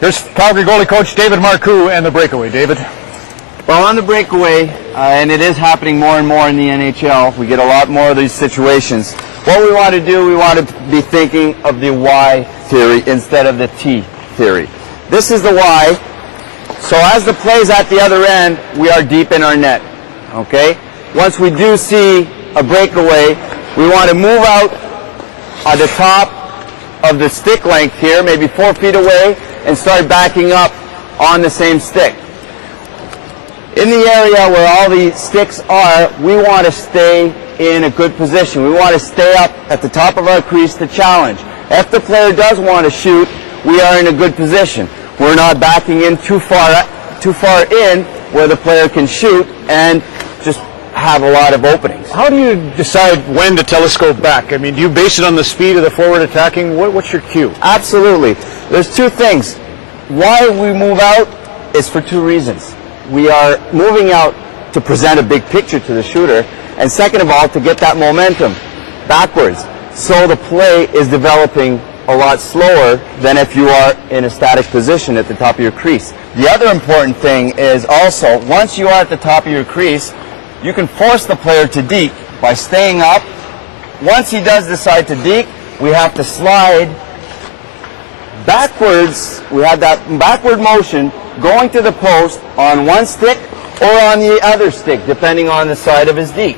Here's Calgary goalie coach David Marcoux and the breakaway. David? Well, on the breakaway, and it is happening more and more in the NHL, we get a lot more of these situations. What we want to do, we want to be thinking of the Y theory instead of the T theory. This is the Y. So as the play's at the other end, we are deep in our net. Okay? Once we do see a breakaway, we want to move out at the top of the stick length here, maybe 4 feet away, and start backing up on the same stick. In the area where all the sticks are, we want to stay in a good position. We want to stay up at the top of our crease to challenge. If the player does want to shoot, we are in a good position. We're not backing in too far in where the player can shoot and just have a lot of openings. How do you decide when to telescope back? I mean, do you base it on the speed of the forward attacking? What's your cue? Absolutely. There's two things. Why we move out is for two reasons. We are moving out to present a big picture to the shooter, and second of all, to get that momentum backwards. So the play is developing a lot slower than if you are in a static position at the top of your crease. The other important thing is also, once you are at the top of your crease, you can force the player to deke by staying up. Once he does decide to deke, we have to slide backwards. We have that backward motion going to the post on one stick or on the other stick, depending on the side of his deke.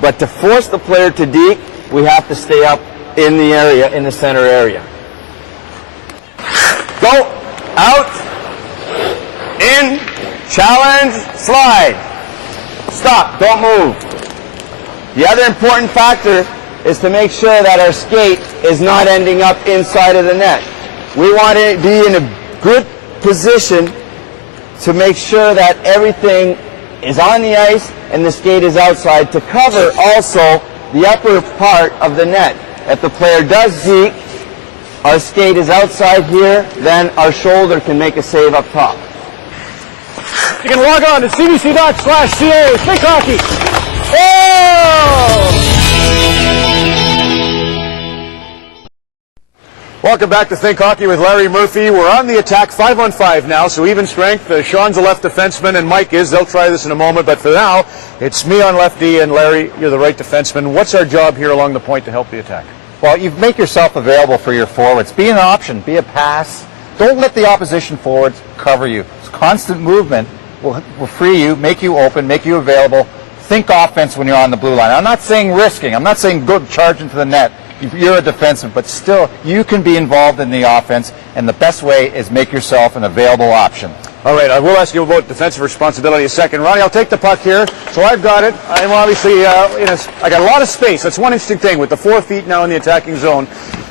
But to force the player to deke, we have to stay up in the area, in the center area. Go, out, in, challenge, slide. Stop, don't move. The other important factor is to make sure that our skate is not ending up inside of the net. We want to be in a good position to make sure that everything is on the ice and the skate is outside to cover also the upper part of the net. If the player does deke, our skate is outside here, then our shoulder can make a save up top. You can log on to cbc.ca. Think hockey. Oh! Welcome back to Think Hockey with Larry Murphy. We're on the attack, 5-on-5 now, so even strength. Sean's a left defenseman and Mike is. They'll try this in a moment, but for now, it's me on left D and Larry, you're the right defenseman. What's our job here along the point to help the attack? Well, you make yourself available for your forwards. Be an option, be a pass. Don't let the opposition forwards cover you. Constant movement will free you, make you open, make you available. Think offense when you're on the blue line. I'm not saying risking. I'm not saying go charge into the net. You're a defenseman, but still, you can be involved in the offense, and the best way is make yourself an available option. All right, I will ask you about defensive responsibility in a second. Ronnie, I'll take the puck here. So I've got it. I'm obviously, I got a lot of space. That's one interesting thing. With the 4 feet now in the attacking zone,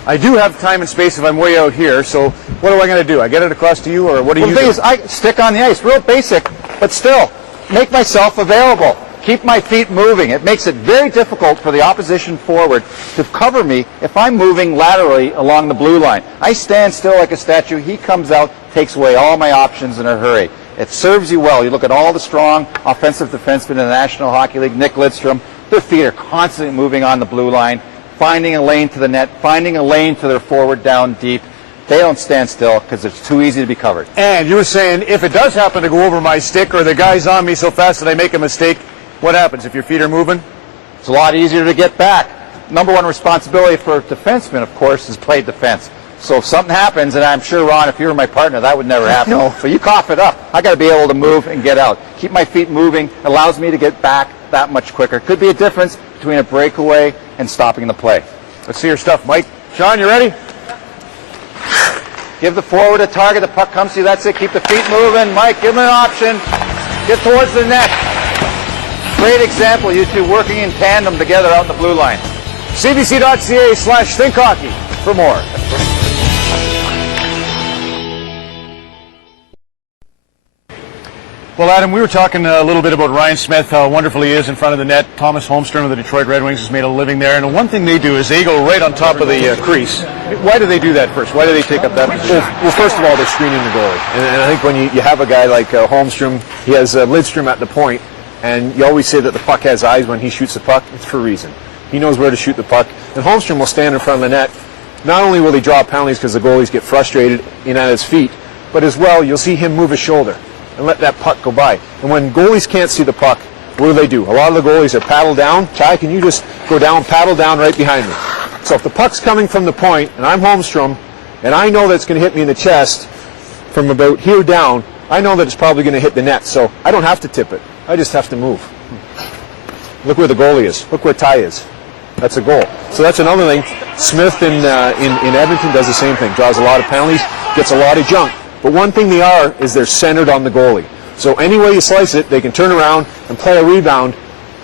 I do have time and space if I'm way out here. So what am I going to do? I get it across to you, or what do you do? The thing is, I stick on the ice. Real basic, but still, make myself available. Keep my feet moving. It makes it very difficult for the opposition forward to cover me if I'm moving laterally along the blue line. I stand still like a statue. He comes out, takes away all my options in a hurry. It serves you well. You look at all the strong offensive defensemen in the National Hockey League, Nick Lidstrom, their feet are constantly moving on the blue line, finding a lane to the net, finding a lane to their forward down deep. They don't stand still because it's too easy to be covered. And you were saying if it does happen to go over my stick or the guy's on me so fast that I make a mistake, what happens if your feet are moving? It's a lot easier to get back. Number one responsibility for a defenseman, of course, is play defense. So if something happens, and I'm sure, Ron, if you were my partner, that would never happen. No. But you cough it up. I got to be able to move and get out. Keep my feet moving allows me to get back that much quicker. Could be a difference between a breakaway and stopping the play. Let's see your stuff, Mike. Sean, you ready? Give the forward a target. The puck comes to you. That's it. Keep the feet moving. Mike, give him an option. Get towards the net. Great example, you two working in tandem together out in the blue line. cbc.ca/thinkhockey for more. Well, Adam, we were talking a little bit about Ryan Smith, how wonderful he is in front of the net. Thomas Holmstrom of the Detroit Red Wings has made a living there. And the one thing they do is they go right on top of the crease. Why do they do that first? Why do they take up that position? Well, first of all, they're screening the goalie. And I think when you have a guy like Holmstrom, he has Lidstrom at the point, and you always say that the puck has eyes when he shoots the puck. It's for a reason. He knows where to shoot the puck. And Holmstrom will stand in front of the net. Not only will he draw penalties because the goalies get frustrated in at his feet, but as well, you'll see him move his shoulder and let that puck go by. And when goalies can't see the puck, what do? A lot of the goalies are paddle down. Ty, can you just go down, paddle down right behind me? So if the puck's coming from the point, and I'm Holmstrom, and I know that it's going to hit me in the chest from about here down, I know that it's probably going to hit the net, so I don't have to tip it. I just have to move. Look where the goalie is. Look where Ty is. That's a goal. So that's another thing. Smith in Edmonton does the same thing. Draws a lot of penalties, gets a lot of junk. But one thing they are is they're centered on the goalie. So any way you slice it, they can turn around and play a rebound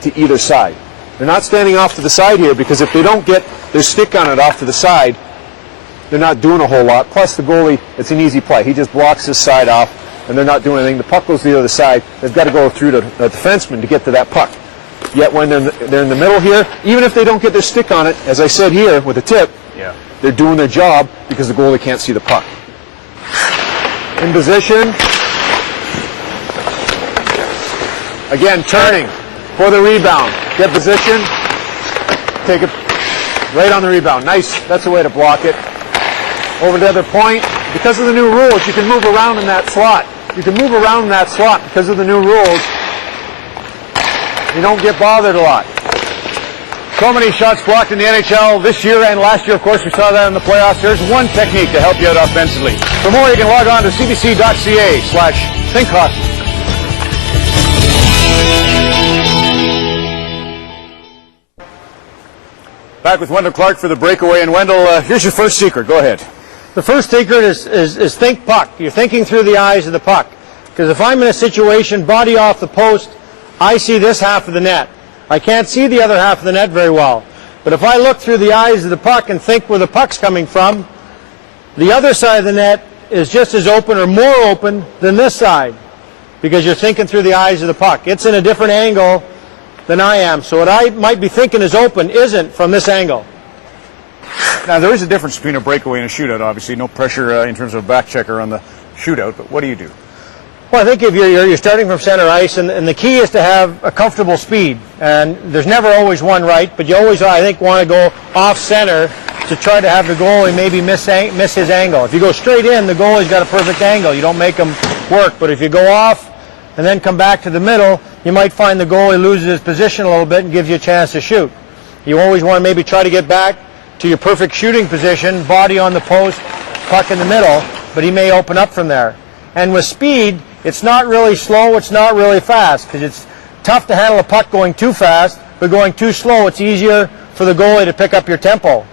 to either side. They're not standing off to the side here because if they don't get their stick on it off to the side, they're not doing a whole lot. Plus the goalie, it's an easy play. He just blocks his side off and they're not doing anything. The puck goes to the other side. They've got to go through the defenseman to get to that puck. Yet when they're in the middle here, even if they don't get their stick on it, as I said here with a tip, they're doing their job because the goalie can't see the puck. In position. Again, turning for the rebound. Get position. Take it right on the rebound. Nice. That's the way to block it. Over to the other point. Because of the new rules, you can move around in that slot. You can move around in that slot because of the new rules. You don't get bothered a lot. So many shots blocked in the NHL this year and last year. Of course, we saw that in the playoffs. There's one technique to help you out offensively. For more, you can log on to cbc.ca/thinkhockey. Back with Wendell Clark for the breakaway. And Wendell, here's your first secret. Go ahead. The first secret is think puck. You're thinking through the eyes of the puck. Because if I'm in a situation, body off the post, I see this half of the net. I can't see the other half of the net very well. But if I look through the eyes of the puck and think where the puck's coming from, the other side of the net is just as open or more open than this side. Because you're thinking through the eyes of the puck. It's in a different angle than I am. So what I might be thinking is open isn't from this angle. Now, there is a difference between a breakaway and a shootout, obviously. No pressure in terms of a back checker on the shootout, but what do you do? Well, I think if you're starting from center ice, and the key is to have a comfortable speed. And there's never always one right, but you always, I think, want to go off center to try to have the goalie maybe miss his angle. If you go straight in, the goalie's got a perfect angle. You don't make him work. But if you go off and then come back to the middle, you might find the goalie loses his position a little bit and gives you a chance to shoot. You always want to maybe try to get back to your perfect shooting position, body on the post, puck in the middle, but he may open up from there. And with speed, it's not really slow, it's not really fast, because it's tough to handle a puck going too fast, but going too slow, it's easier for the goalie to pick up your tempo.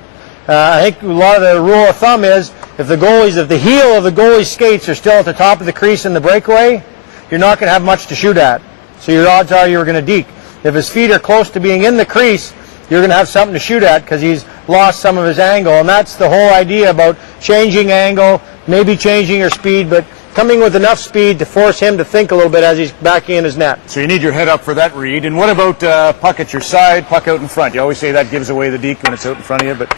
I think a lot of the rule of thumb is if the heel of the goalie's skates are still at the top of the crease in the breakaway, you're not going to have much to shoot at. So your odds are you're going to deke. If his feet are close to being in the crease, you're going to have something to shoot at because he's lost some of his angle. And that's the whole idea about changing angle, maybe changing your speed, but coming with enough speed to force him to think a little bit as he's backing in his net. So you need your head up for that read. And what about puck at your side, puck out in front? You always say that gives away the deke when it's out in front of you, but...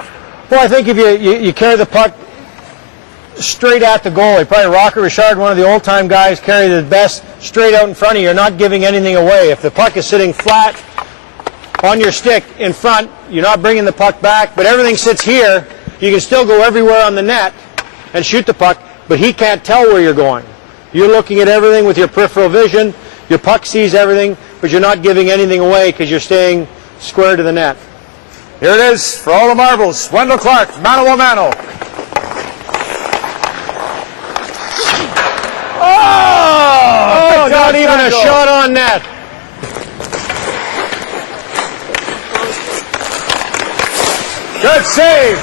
Well, I think if you carry the puck straight at the goalie, probably Rocket Richard, one of the old-time guys, carry the best straight out in front of you. You're not giving anything away. If the puck is sitting flat on your stick in front, you're not bringing the puck back, but everything sits here, you can still go everywhere on the net and shoot the puck, but he can't tell where you're going. You're looking at everything with your peripheral vision, your puck sees everything, but you're not giving anything away because you're staying square to the net. Here it is for all the marbles. Wendell Clark, mano a mano. Oh, not even a shot on net. Good save.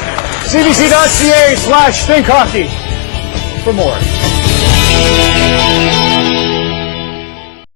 CBC.ca/thinkhockey for more.